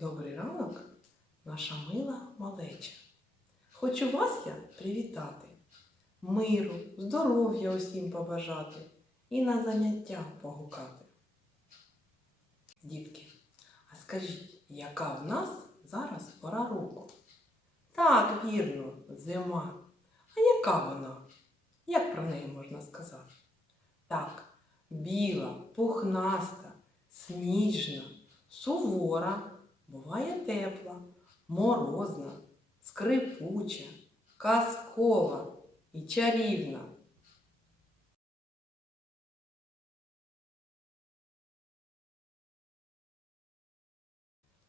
Добрий ранок, наша мила малеча. Хочу вас я привітати, миру, здоров'я усім побажати і на заняття погукати. Дітки, а скажіть, яка в нас зараз пора року? Так, вірно, зима. А яка вона? Як про неї можна сказати? Так, біла, пухнаста, сніжна, сувора, буває тепла, морозна, скрипуча, казкова і чарівна.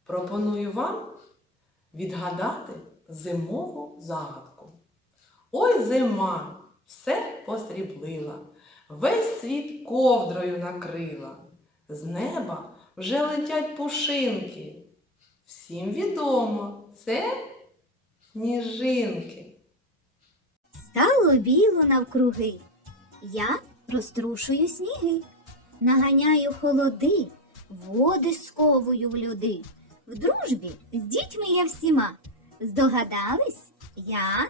Пропоную вам відгадати зимову загадку. Ой, зима, все посріблила, весь світ ковдрою накрила. З неба вже летять пушинки. Всім відомо, це сніжинки. Стало біло навкруги. Я розтрушую сніги, наганяю холоди, води сковую в люди. В дружбі з дітьми я всіма. Здогадались? Я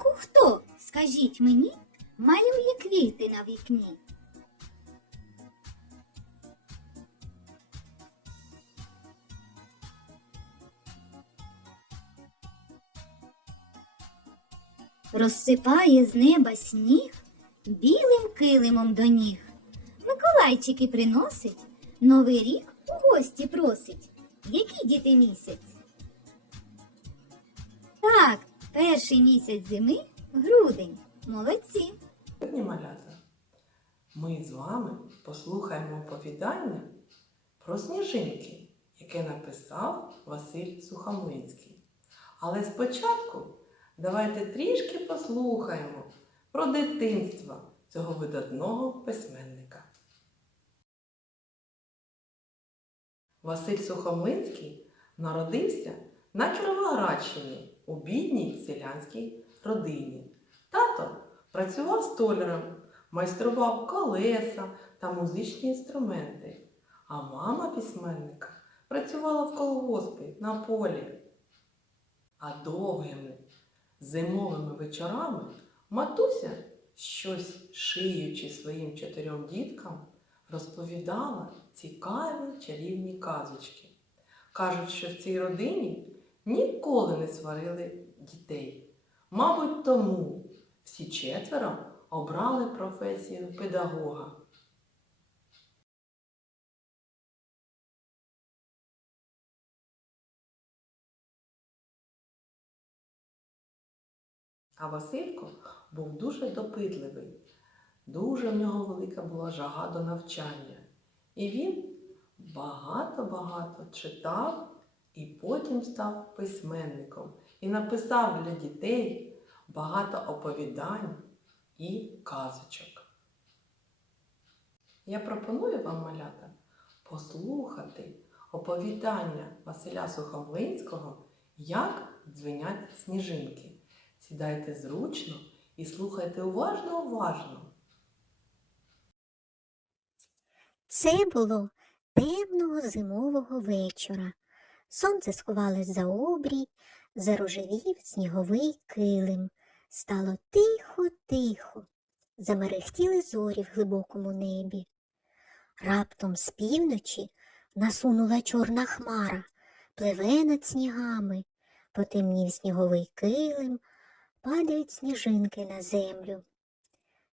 Узимку хто, скажіть мені, малює квіти на вікні? Розсипає з неба сніг білим килимом до ніг. Миколайчики приносить, новий рік у гості просить. Який діти місяць? Перший місяць зими грудень. Молодці. Сьогодні, малята, ми з вами послухаємо оповідання про сніжинки, яке написав Василь Сухомлинський. Але спочатку давайте трішки послухаємо про дитинство цього видатного письменника. Василь Сухомлинський народився на Кіровоградщині у бідній селянській родині. Тато працював столяром, майстрував колеса та музичні інструменти. А мама письменника працювала в колгоспі на полі. А довгими зимовими вечорами матуся, щось шиючи своїм чотирьом діткам, розповідала цікаві чарівні казочки. Кажуть, що в цій родині ніколи не сварили дітей. Мабуть, тому всі четверо обрали професію педагога. А Василько був дуже допитливий, дуже в нього велика була жага до навчання. І він багато-багато читав і потім став письменником і написав для дітей багато оповідань і казочок. Я пропоную вам, малята, послухати оповідання Василя Сухомлинського, як дзвенять сніжинки. Сідайте зручно і слухайте уважно-уважно. Це було темного зимового вечора. Сонце сховалось за обрій, зарожевів сніговий килим. Стало тихо-тихо, замерехтіли зорі в глибокому небі. Раптом з півночі насунула чорна хмара, пливе над снігами, потемнів сніговий килим, падають сніжинки на землю.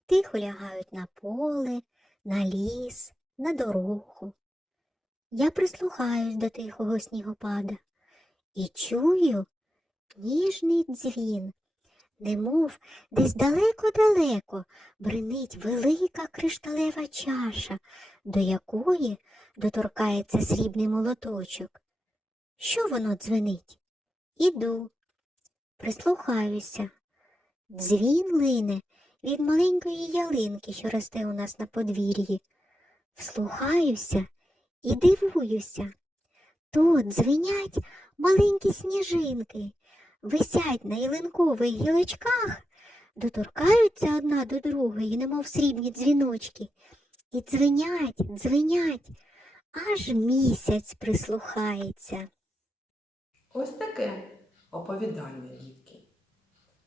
Тихо лягають на поле, на ліс, на дорогу. Я прислухаюсь до тихого снігопада і чую ніжний дзвін, немов десь далеко-далеко бринить велика кришталева чаша, до якої доторкається срібний молоточок. Що воно дзвенить? Іду, прислухаюся. Дзвін лине від маленької ялинки, що росте у нас на подвір'ї. Вслухаюся і дивуюся. Тут дзвенять маленькі сніжинки, висять на ялинкових гілочках, доторкаються одна до другої, немов срібні дзвіночки, і дзвенять, дзвенять, аж місяць прислухається. Ось таке оповідання, дітки.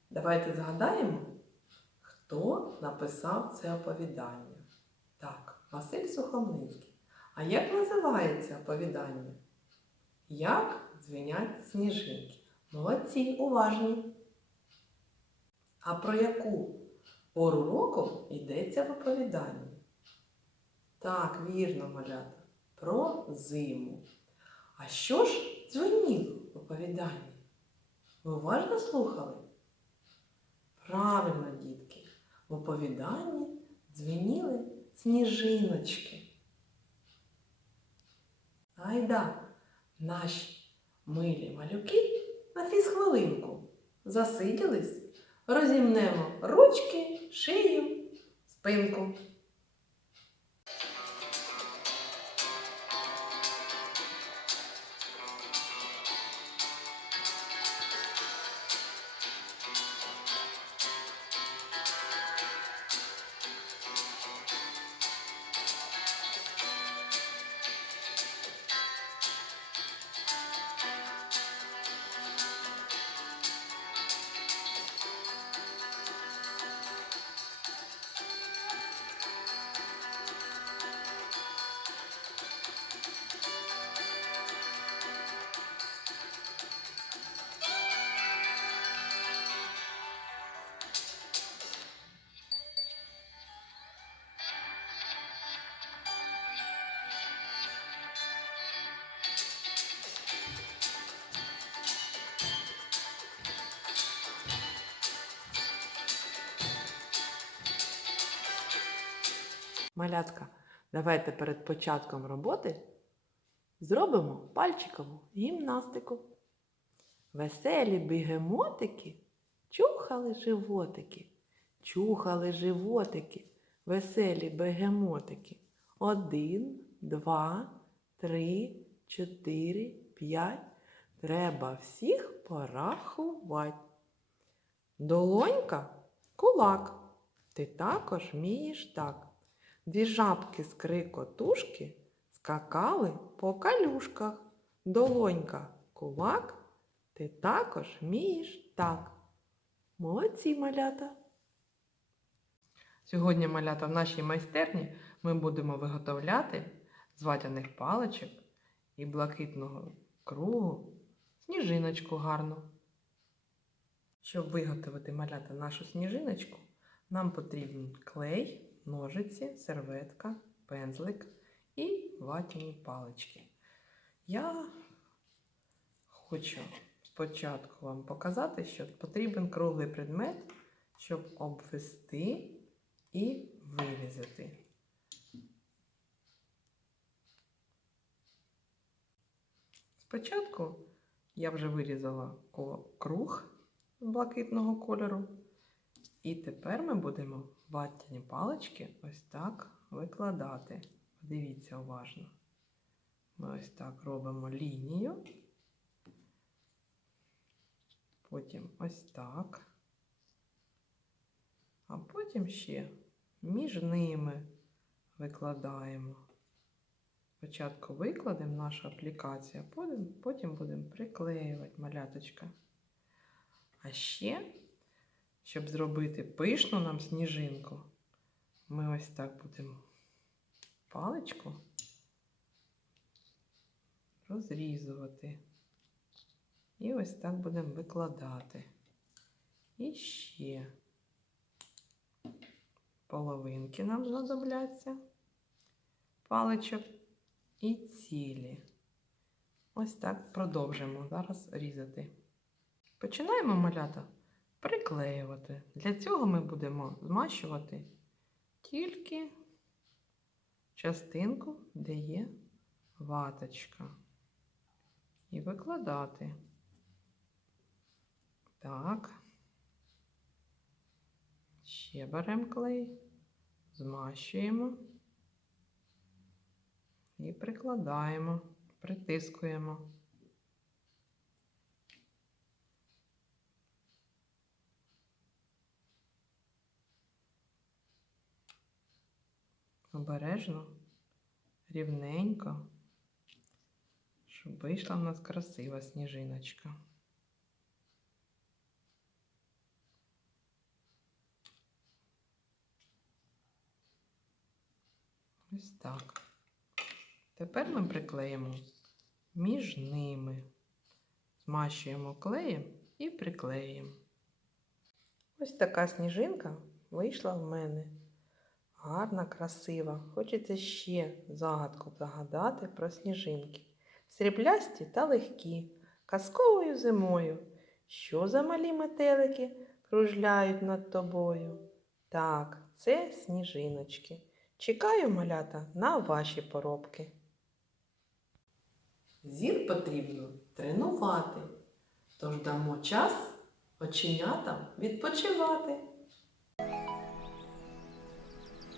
Давайте згадаємо, хто написав це оповідання. Так, Василь Сухомлинський. А як називається оповідання? Як дзвенять сніжинки? Молодці, уважні. А про яку пору року йдеться в оповіданні? Так, вірно, малята, про зиму. А що ж дзвеніло в оповіданні? Ви уважно слухали? Правильно, дітки, в оповіданні дзвеніли сніжиночки. Айда, наші милі малюки на фізхвилинку засиділись, розімнемо ручки, шию, спинку. Малятка, давайте перед початком роботи зробимо пальчикову гімнастику. Веселі бігемотики чухали животики, чухали животики, веселі бегемотики. Один, два, три, чотири, п'ять. Треба всіх порахувати. Долонька кулак. Ти також вмієш так. Дві жабки з крикотушки скакали по калюшках. Долонька, кулак, ти також вмієш так. Молодці малята. Сьогодні малята в нашій майстерні ми будемо виготовляти з ватяних паличок і блакитного кругу сніжиночку гарну. Щоб виготовити малята нашу сніжиночку, нам потрібен клей, ножиці, серветка, пензлик і ватяні палички. Я хочу спочатку вам показати, що потрібен круглий предмет, щоб обвести і вирізати. Спочатку я вже вирізала круг блакитного кольору. І тепер ми будемо ватяні палички ось так викладати. Дивіться уважно. Ми ось так робимо лінію. Потім ось так. А потім ще між ними викладаємо. Спочатку викладемо нашу аплікацію, а потім, будемо приклеювати маляточка. А ще щоб зробити пишну нам сніжинку, ми ось так будемо паличку розрізувати. І ось так будемо викладати. І ще половинки нам знадобляться, паличок і цілі. Ось так продовжимо зараз різати. Починаємо малята приклеювати. Для цього ми будемо змащувати тільки частинку, де є ваточка. І викладати. Так. Ще беремо клей, змащуємо і прикладаємо, притискуємо. Обережно, рівненько, щоб вийшла в нас красива сніжиночка. Ось так. Тепер ми приклеїмо між ними. Змащуємо клеєм і приклеїмо. Ось така сніжинка вийшла в мене. Гарна, красива. Хочеться ще загадку загадати про сніжинки. Сріблясті та легкі, казковою зимою. Що за малі метелики кружляють над тобою? Так, це сніжиночки. Чекаю, малята, на ваші поробки. Зір потрібно тренувати, тож дамо час оченятам відпочивати.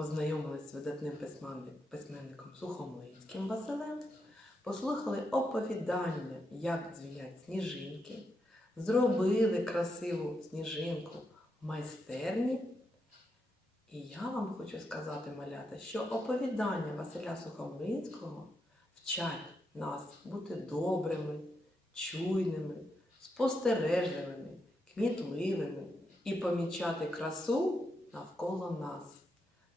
познайомилися з видатним письменником Сухомлинським Василем, послухали оповідання, як дзвінять сніжинки, зробили красиву сніжинку в майстерні. І я вам хочу сказати, малята, що оповідання Василя Сухомлинського вчать нас бути добрими, чуйними, спостережливими, кмітливими і помічати красу навколо нас.